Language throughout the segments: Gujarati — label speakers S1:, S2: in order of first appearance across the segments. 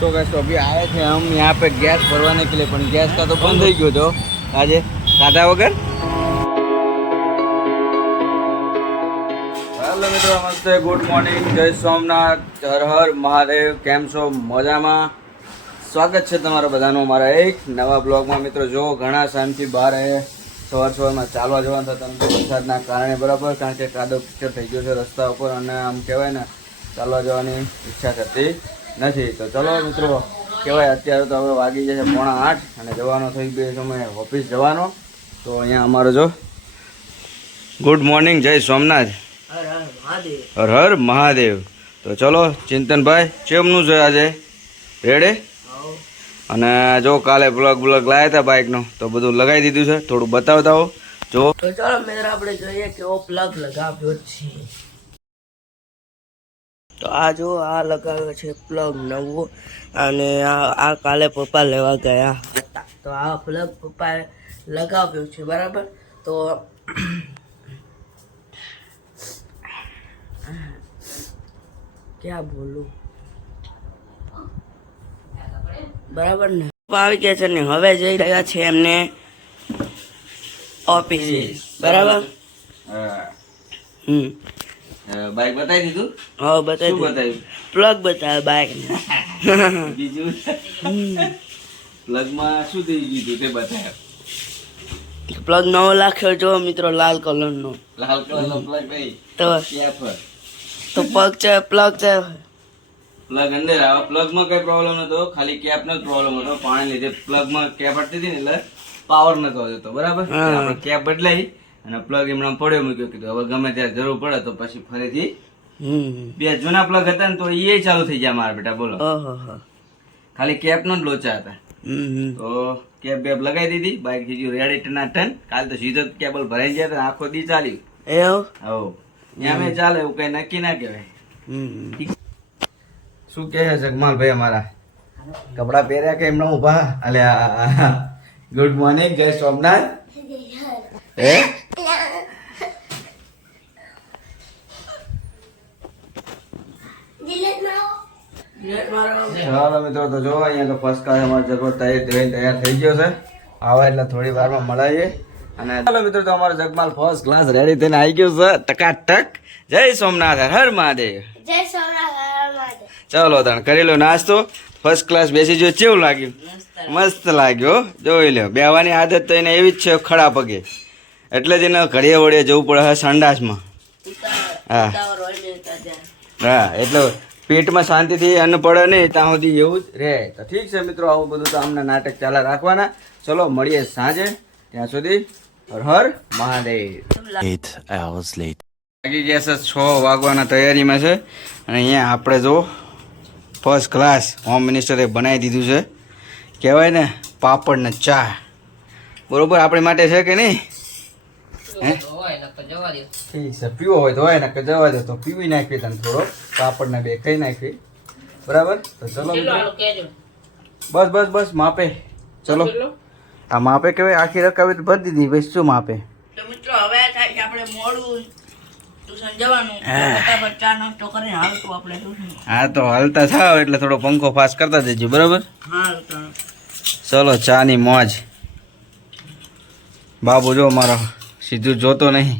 S1: सो गैस तो अभी आए थे हम यहाँ पे गैस भरवाने के लिए पण गैस का तो बंद થઈ ગયો તો આજે ખાધા વગર હેલો મિત્રો નમસ્તે ગુડ મોર્નિંગ જય સોમનાથ હર હર મહાદેવ કેમ છો મજામાં સ્વાગત છે તમારા બધાનું મારા એક નવા બ્લોગમાં મિત્રો જો ઘણા ટાઈમથી બહાર એ સવાર સવારમાં ચાલવા જવાનું થતા નથી વરસાદના કારણે બરાબર કારણ કે કાદવ કિચડ થઈ ગયો છે રસ્તા ઉપર અને આમ કહેવાય ને ચાલવા જવાની ઈચ્છા થતી નથી. તો ચલો મિત્રો કહેવાય અત્યારે તો હવે વાગી જશે પોણા આઠ અને જવાનો થઈ ગયો સમય ઓફિસ જવાનો. તો અહીંયા અમારો જો. ગુડ મોર્નિંગ જય સોમનાથ. હર હર મહાદેવ. તો ચલો ચિંતનભાઈ ચેમનું છે આજે? રેડે અને જો કાલે બ્લોગ બ્લોગ લાવ્યા હતા બાઇકનો તો બધું લગાવી દીધું છે. થોડું બતાવતા હો જો.
S2: તો ચાલો મિત્ર આપણે જોઈએ કેવો પ્લગ લગાવ્યો છે. તો આ જો આ લગાવ્યો છે પ્લગ નવો અને આ આ કાલે પપ્પા લેવા ગયા. હતા તો આ પ્લગ પપ્પાએ લગાવ્યો છે બરાબર? તો ક્યાં બોલું? બરાબર ને? પપ્પા આવી ગયા છે ને હવે જઈ રહ્યા છે એમને ઓફિસે બરાબર? હમ.
S1: બાઇક બતાવી દીધું?
S2: હા
S1: શું
S2: બતાવી
S1: બતાવ્યું?
S2: પ્લગ બતાવે બાઇક
S1: બીજું? પ્લગમાં શું થઈ ગયું તે બતાવ્યું.
S2: પ્લગ નવો લાખ્યો જો મિત્રો લાલ કલર નો
S1: લાલ કલરનો પ્લગ ભાઈ
S2: તો તો પગ છે પ્લગ છે.
S1: પ્લગ અંદર આવે. પ્લગમાં કઈ પ્રોબ્લેમ નતો ખાલી કેપનો જ પ્રોબ્લેમ હતો. પાણી લીધે પ્લગમાં કેપ હટતી હતી ને એટલે પાવર નતો જતો બરાબર. આપણે કેપ બદલાઈ. અને પ્લગ એમણામ પડ્યો મૂક્યો કીધું હવે ગમે ત્યારે જરૂર પડે તો પછી ફરીથી
S2: હમ.
S1: બે જૂના પ્લગ હતા ને તો એ ચાલુ થઈ ગયા મારા બેટા બોલો.
S2: ઓહો હો
S1: ખાલી કેપનો જ લોચા હતા.
S2: હમ
S1: તો કેપ બેપ લગાવી દીધી બાઇક થઈ ગયું રેડી ટના ટન કાલ તો સીધો કેબલ ભરાઈ ગયા હતા આખો દી ચાલ્યું.
S2: એવું?
S1: હવ. એમ ચાલે એવું કઈ નક્કી ના કહેવાય. શું કહે છે જગમાલ ભાઈ અમારા? કપડા પહેર્યા કે એમના ઊભા અલ્યા ગુડ મોર્નિંગ જય સોમનાથ હે? ચાલો મિત્રો તો જો અહીંયા તો ફર્સ્ટ ક્લાસ અમારો જગો તૈયાર થઈ ગયો છે. આવા એટલે થોડી વારમાં મળાઈએ. અને ચાલો મિત્રો તો અમારો જગમાલ ફર્સ્ટ ક્લાસ રેડી થઈને આવી ગયો છે. ટકાટક. જય સોમનાથ હર મહાદેવ.
S3: જય સોમનાથ
S1: ચાલો તણ કરી લો નાસ્તો. ફર્સ્ટ ક્લાસ બેસી જો કેવું લાગ્યું? મસ્ત લાગ્યો જોઈ લો બેવાની આદત તો એને એવી જ છે ખડા પગે. એટલે જ એને ઘડીએ વળીએ જવું પડે સંડાસમાં. હા. હા એટલે પેટમાં શાંતિથી અન્ન પડે નહીં ત્યાં સુધી એવું જ રહે. તો ઠીક છે મિત્રો આવું બધું તો અમને નાટક ચાલા રાખવાના. ચલો મળીએ સાંજે. ત્યાં સુધી હર હર મહાદેવ. લાગી ગયા છે છ વાગવાના તૈયારીમાં છે. અને અહીંયા આપણે જો ફર્સ્ટ ક્લાસ હોમ મિનિસ્ટરે બનાવી દીધું છે. કહેવાય ને પાપડ ને ચા. બરોબર આપણી માટે છે કે નહીં? હે? ઠીક છે પીવો હોય તો હોય ને કે જવા દે તો પીવી નાખવી તને થોડો. પાપડ ને બે કહી નાખવી. બરાબર? તો ચલો બસ બસ બસ માપે. ચલો. આ માપે કહેવાય આખી રકાવી તો ભરી દીધી. ભાઈ શું માપે?
S2: તો મિત્રો હવે થાય કે આપણે મોડું
S1: હા. તો હાલતા થાવ એટલે થોડો પંખો ફાસ કરતા જજો બરાબર?
S2: હા
S1: ચલો ચાની મોજ. બાબુ જો મારો સીધું જોતો નહીં.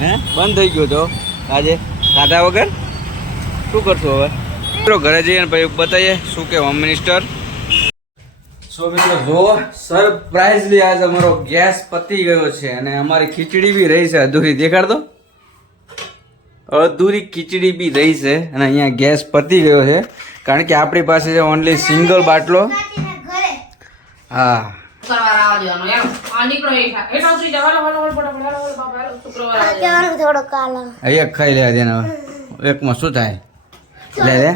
S1: હે? બંધ થઈ ગયો તો. આજે ખાધા વગર? શું કરશો હવે? મિત્રો ઘરે જઈને પછી બતાવીએ શું કે હોમ મિનિસ્ટર સો મિત્રો જો સરપ્રાઈઝલી આજ અમારો ગેસ પતી ગયો છે અને અમારી ખીચડી બી રહી છે. અધૂરી દેખાડ દો અધૂરી ખીચડી બી રહી છે અને અહીંયા ગેસ પતી ગયો છે. કારણ કે આપણી પાસે છે ઓનલી સિંગલ બાટલો. હા.
S4: શુક્રવાર દેવાનો યાર આ નીકળો હેઠા હેઠા ઉતરી જાવ હાલો હાલો હાલો ફટાફટ હાલો હાલો બાપા હાલો શુક્રવાર આવવા
S3: થોડો કાલો?
S1: એક ખાઈ લેવા દેના એકમાં શું થાય? લે લે.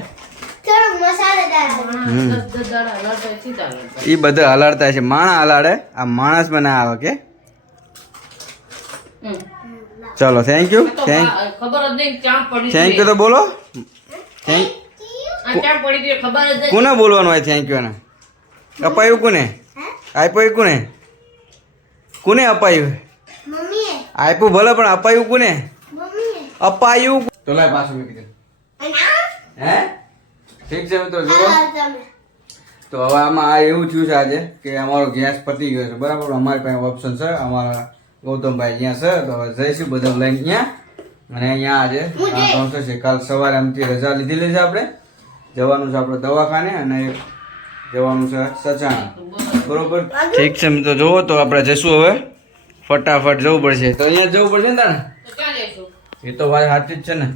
S1: એ બધા હલાડતા છે માણા હલાડે આ માણસ મને ના આવે કે ચલો થેન્ક યુ થેન્ક
S4: ખબર જ નહીં
S1: થેન્ક યુ તો બોલો. થેન્ક
S4: આ ચા પડી હતી ખબર જ નહીં.
S1: કોને બોલવાનું હોય થેન્ક યુ ને અપાયું કોને? આપ્યું કોને? કોને અપાયું? આપ્યું ભલે પણ અપાયું કોને? અપાયું તો લાય પાછું મૂકી દે હે? ઠીક છે મિત્રો જુઓ. તો હવે આમાં આ એવું થયું છે આજે કે અમારો ગેસ પતી ગયો છે. બરાબર? અમારી પાસે ઓપ્શન છે. અમારા ગૌતમભાઈ અહીંયા છે. તો હવે જઈશું બધા લઈને અહીંયા. અને અહીંયા આજે પહોંચે ત્રણસો છે. કાલ સવારે આમથી રજા લીધેલી છે આપણે. જવાનું છે આપણે દવાખાને અને જવાનું છે સચાણા. બરોબર? ઠીક છે તો જોવો તો આપણે જશું હવે. ફટાફટ જવું પડશે. તો અહીંયા જવું પડશે ને તાણે
S4: તો ક્યાં જઈશું?
S1: એ તો વાત સાચી જ છે ને.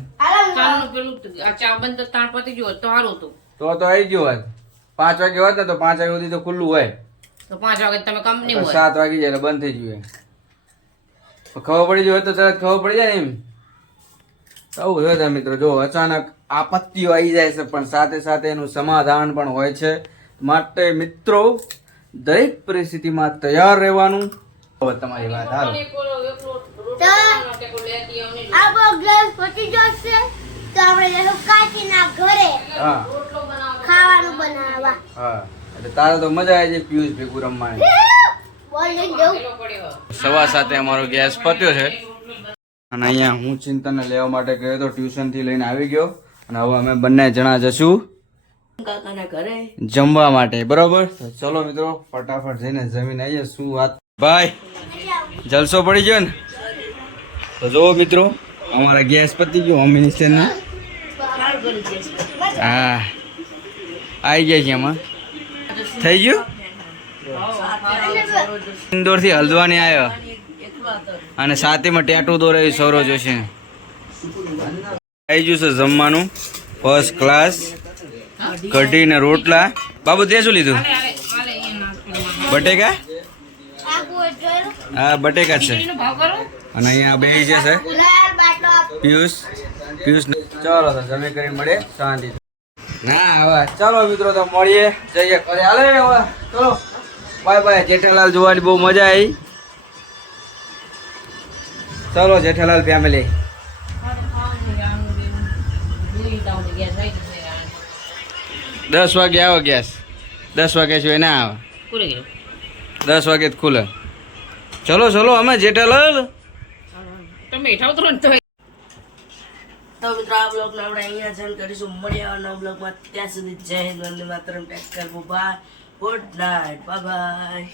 S4: તો તો
S1: આવી ગયો વાત પાંચ વાગે હોત ને તો પાંચ વાગ્યા સુધી તો ખુલ્લું હોય.
S4: તો પાંચ વાગે તમે કંપની હોય.
S1: સાત વાગી જાય એટલે બંધ થઈ ગયું ખબર પડી જાય તો તરત ખબર પડી જાય એમ. આવું છે મિત્રો જો અચાનક આપત્તિઓ આવી જાય છે પણ સાથે સાથે એનું સમાધાન પણ હોય છે. માટે મિત્રો દરેક પરિસ્થિતિમાં તૈયાર રહેવાનું. હવે તમારી વાત હાલો. તારે તો મજા આવી જાય પિયુષ ભેગું રમવાની. સવા સાથે અમારો ગેસ પત્યો છે. અને અહીંયા હું ચિંતનને લેવા માટે ગયો તો ટ્યુશનથી લઈને આવી ગયો. અને હવે અમે બંને જણા જશું.
S2: કાકાના ઘરે.
S1: જમવા માટે બરોબર? ચલો મિત્રો ફટાફટ જઈને જમીન આવીએ શું વાત? ભાઈ જલસો પડી ગયો ને? તો જુઓ મિત્રો અમારા ગેસ પતી ગયો હોમ મિનિસ્ટરના હા આવી ગયા છે એમાં. થઈ ગયું? ઇન્દોરથી હલ્દવાની આવ્યો અને સાથેમાં ટેટુ દોરાયું સૌરવ જોશે આવી ગયું છે જમવાનું ફર્સ્ટ ક્લાસ કઢી. ને રોટલા. બાબુ તે શું લીધું? બટેકા? હા બટેકા છે.
S4: કરો.
S1: અને અહીંયા બે જે છે. પિયુષ પિયુષ ચાલો તો જમી કરીને મળે શાંતિ. ના હવે ચાલો મિત્રો તો મળીએ. જઈએ ઘરે. હાલે હવે. ચલો. Bye bye. જેઠાલાલ જોવાની બહુ મજા આવી. ચલો જેઠાલાલ ફેમિલી દસ વાગે આવો ગેસ. દસ વાગે સિવાય ના આવે. દસ વાગે જ ખુલે. ચલો ચલો અમે જેઠાલાલ
S4: તમે હેઠા ઉતરો ને તો
S2: તો મિત્રો આ બ્લોગ આપણે અહીંયા જન કરીશું. મળ્યા નવા બ્લોગમાં. ત્યાં સુધી જય હિન્દ વંદે માતરમ. ટેક કરવું bye good night. Bye bye